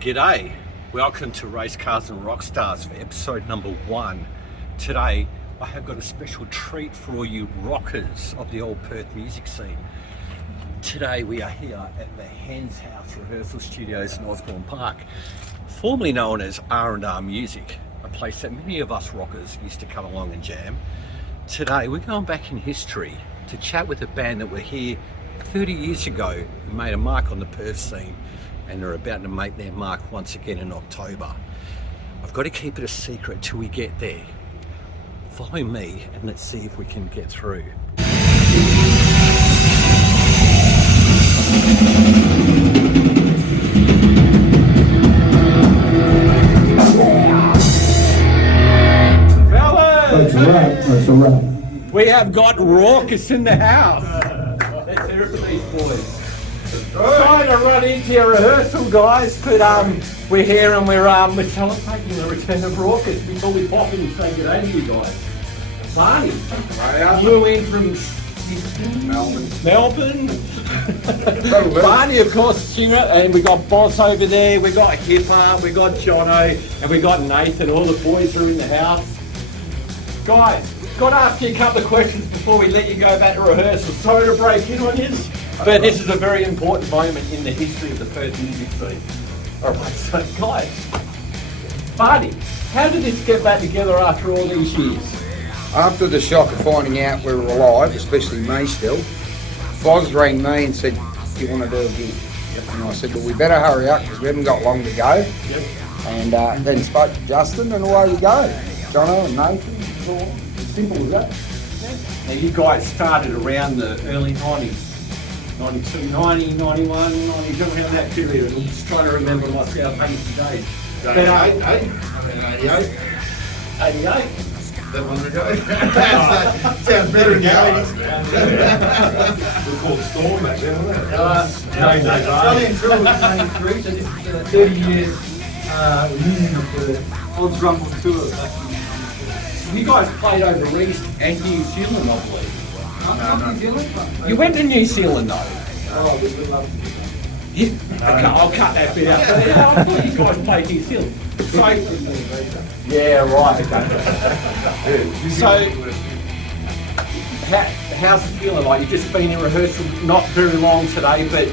G'day, welcome to Race Cars and Rockstars for episode number 1. Today I have got a special treat for all you rockers of the old Perth music scene. Today we are here at the Hens House Rehearsal Studios in Osborne Park, formerly known as R&R Music, a place that many of us rockers used to come along and jam. Today we're going back in history to chat with a band that were here 30 years ago who made a mark on the Perth scene, and they're about to make their mark once again in October. I've got to keep it a secret till we get there. Follow me and let's see if we can get through. Fellas! That's a wrap. We have got Raucous in the house. Let's hear it for these boys. Trying to run into your rehearsal, guys, but we're here and we're celebrating the return of Raucous before we pop in and say good day to you guys. Barney, flew in from Melbourne. Barney, of course, singer, and we got Boss over there, we got Hipper, we got Jono, and we got Nathan. All the boys are in the house. Guys, got to ask you a couple of questions before we let you go back to rehearsal. Sorry to break in on you, but this is a very important moment in the history of the Perth music scene. Alright, so guys, Barney, how did this get back together after all these years? After the shock of finding out we were alive, especially me still, Foz rang me and said, do you want to do a gig? And I said, well, we better hurry up because we haven't got long to go. And then spoke to Justin and away we go. Jono and Nathan, it's all as simple as that. Now you guys started around the early 90s. 92, 90, 91, 90, around that period. I'm just trying to remember myself 80 days. 88. 88. That one ago. Sounds better in the 80s. We were called Storm back then, wasn't it? Early in Drill was 93, so this is a 30 years reunion of the Odds Rumble Tour. You guys played over East and New Zealand, I believe. Not New Zealand? You went to New Zealand though. Oh, we would love to. I'll cut that bit out. I thought you guys played New Zealand. So, yeah, right. Okay. So, how's it feeling? Like you've just been in rehearsal not very long today, but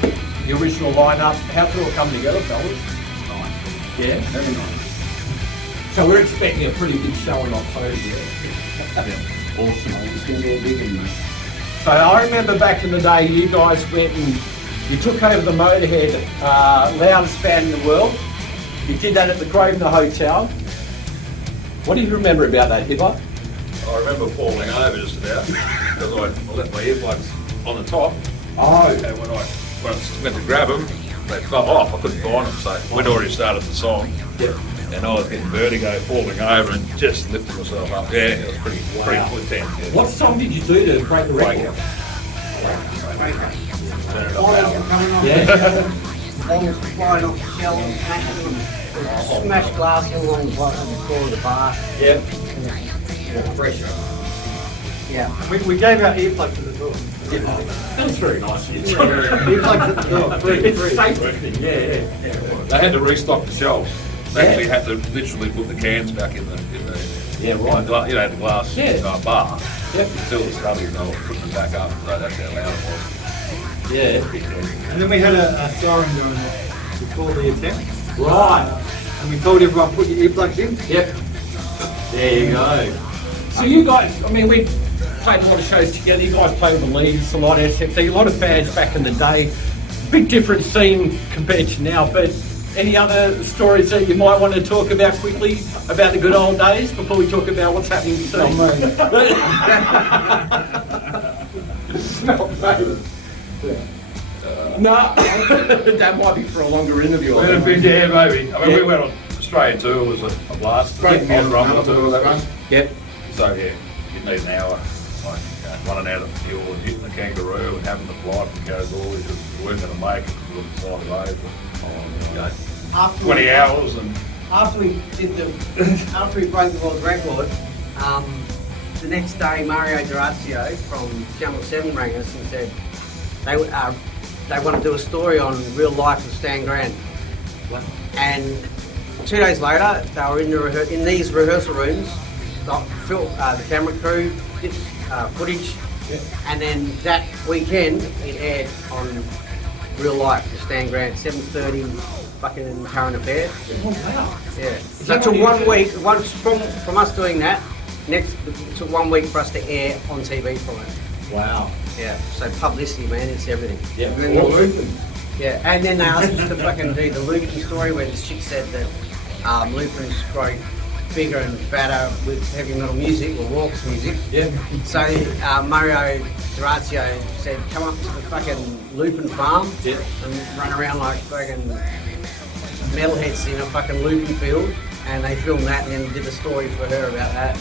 the original lineup. How's it all come together, fellas? Nice. Yeah, very nice. So we're expecting a pretty big show in October. Yeah. Awesome. It's going to be a big one, mate. So I remember back in the day, you guys went and you took over the Motorhead loudest band in the world. You did that at the Grosvenor Hotel. What do you remember about that, Hipper? I remember falling over just about because I left my earplugs on the top. Oh. And when I went to grab them, they fell off. I couldn't find them, so we'd already started the song. Yep. And I was getting vertigo, falling over, and just lifting myself up. Yeah, it was pretty intense. Yeah. What song did you do to break the record? Turn it up. Yeah. Almost flying off the shell and smashing them. Smashed glass all along the floor of the bar. Yep. Pressure. Yeah. We gave out earplugs to the door. That was very nice of you. Earplugs at the door. Free. It's a safety thing, yeah. They had to restock the shelves. They actually had to literally put the cans back in the Yeah, right. the glass bar. Yep. Fill the stubbies and they were putting them back up. So that's how loud it was. Yeah. And then we had a siren going off to call the attempt. Right. And we told everyone, put your earplugs in. Yep. There you go. So you guys, I mean, we played a lot of shows together. You guys played with the Leeds, a lot of SFD, a lot of bands back in the day. Big different scene compared to now, but any other stories that you might want to talk about quickly about the good old days before we talk about what's happening soon? No, that might be for a longer interview. Yeah, maybe. I mean, we went on Australian tour, was a blast. Great On Rumble tour, that one. Yep. So yeah, you'd need an hour, like running out of the fuel and hitting the kangaroo and having the flight from Kalgoorlie because we weren't going to make it because we were on the side of the road for 20 hours and. After we broke the world record, the next day Mario Durazio from Channel 7 rang us and said they want to do a story on real life of Stan Grant. And 2 days later, they were in these rehearsal rooms. The camera crew did footage, and then that weekend it aired on Real Life with Stan Grant, 7:30, fucking Current Affair. Yeah. So it took 1 week. From us doing that, it took 1 week for us to air on TV for it. Wow. Yeah. So publicity, man, it's everything. Yeah. And then and then they asked us to fucking do the Lupin story where this chick said that Lupin's grow bigger and fatter with heavy metal music or Rauc's music. Yeah. So Mario Durazio said, come up to the fucking Lupin farm and run around like fucking metalheads in a fucking Lupin field, and they filmed that and then did a story for her about that.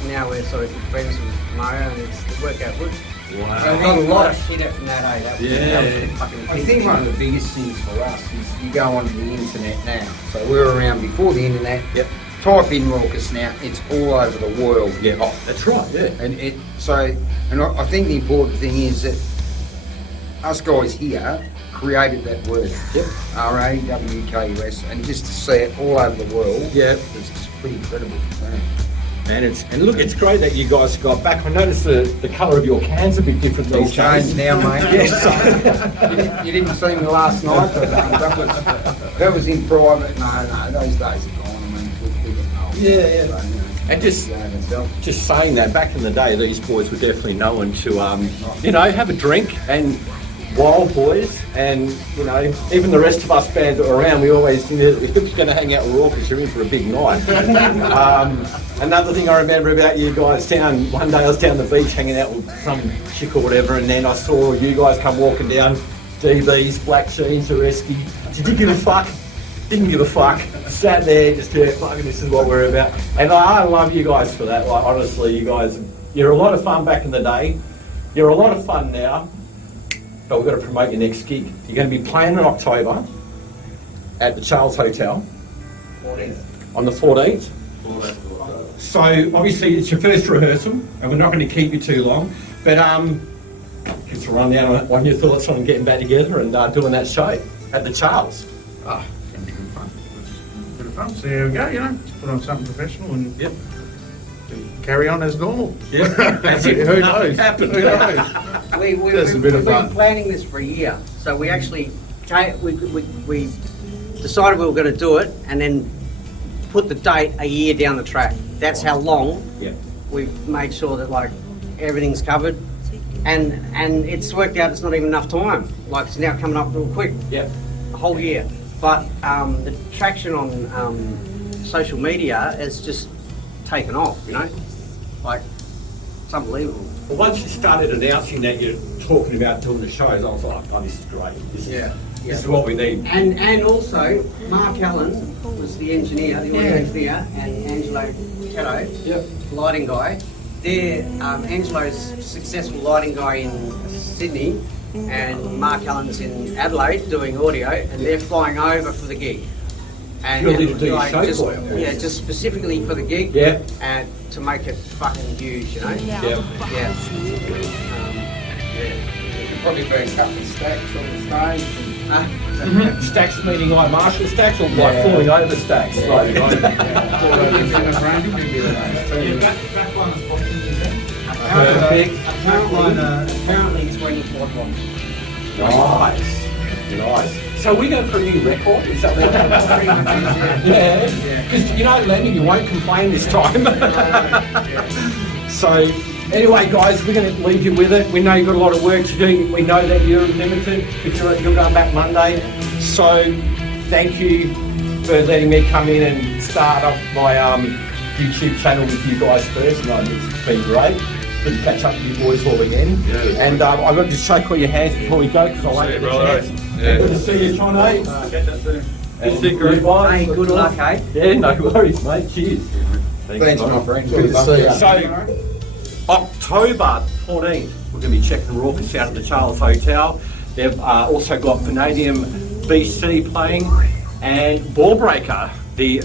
And now we're sort of good friends with Mario, and it worked out good. Wow. So we got a lot of shit out in that, eh? That was fucking I think one of the biggest things for us is you go onto the internet now. So we were around before the internet. Yep. Type in Raucous now, it's all over the world. Yeah. Oh, that's right. Yeah. And I think the important thing is that us guys here created that word. Yep. RAWKUS, and just to see it all over the world. Yeah. It's just pretty incredible. And look, it's great that you guys got back. I noticed the colour of your can's a bit different It's these days. changed now, mate. Yes. you didn't see me last night, but that was in private. No, those days are gone. I mean, we get old. Yeah. So, And just saying that, back in the day, these boys were definitely known to, have a drink, and wild boys, and even the rest of us bands that were around, we always knew that if we were going to hang out with Raucous, you're in for a big night. Another thing I remember about you guys, one day I was down the beach hanging out with some chick or whatever, and then I saw you guys come walking down, DBs, black jeans, Areski. Did you give a fuck? Didn't give a fuck. Sat there, just fucking, this is what we're about. And I love you guys for that. Like, honestly, you guys, you're a lot of fun back in the day. You're a lot of fun now. But we've got to promote your next gig. You're going to be playing in October at the Charles Hotel 14th. on the 14th. So obviously it's your first rehearsal, and we're not going to keep you too long. But just a rundown on your thoughts on getting back together and doing that show at the Charles. Ah, it's going to be good fun. Bit of fun. So here we go, put on something professional and carry on as normal. Yeah, that's it. Who Nothing knows? happened. Who knows? We've been planning this for a year. So we actually we decided we were going to do it, and then put the date a year down the track. That's how long we've made sure that like everything's covered, and it's worked out. It's not even enough time. Like, it's now coming up real quick. Yeah, a whole year. But the traction on social media has just taken off. Like, it's unbelievable. Well, once you started announcing that you're talking about doing the shows, I was like, oh, this is great. This is what we need. And also, Mark Allen was the engineer, the audio engineer, and Angelo Cato, lighting guy. They're Angelo's successful lighting guy in Sydney, and Mark Allen's in Adelaide doing audio, and they're flying over for the gig. And just specifically for the gig, and to make it fucking huge, Probably be a couple of stacks on the stage. Stacks meaning like Marshall stacks, or like falling over stacks? Like, Apparently 24 blocks. Nice. So we're going for a new record? Is that what Yeah. Because Lenny, you won't complain this time. So anyway, guys, we're going to leave you with it. We know you've got a lot of work to do. We know that you're limited, but you're going back Monday. So thank you for letting me come in and start up my YouTube channel with you guys first. It's been great. Good to catch up with you boys all again. And I've got to shake all your hands before we go, because I like the chance. Good to see you, John, eh? Catch up soon. Goodbye. Hey, good luck, eh? Yeah, no worries, mate. Cheers. Thanks, my friend. Good to see you. So, October 14th, we're going to be checking Raucous out at the Charles Hotel. They've also got Vanadium BC playing, and Ballbreaker, the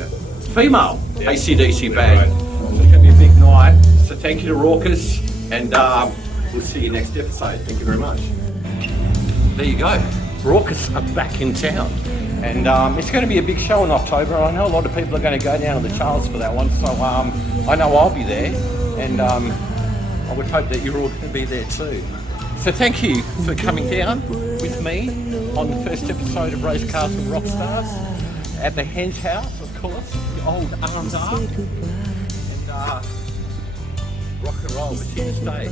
female AC/DC band. So it's going to be a big night. So thank you to Raucous, and we'll see you next episode. Thank you very much. There you go. Raucous are back in town. And it's going to be a big show in October. I know a lot of people are going to go down to the Charles for that one, so I know I'll be there, and I would hope that you're all going to be there too. So thank you for coming down with me on the first episode of Race Cars and Rockstars at the Hen's house, of course, the old Arms Arc, and rock and roll. We're here to stay.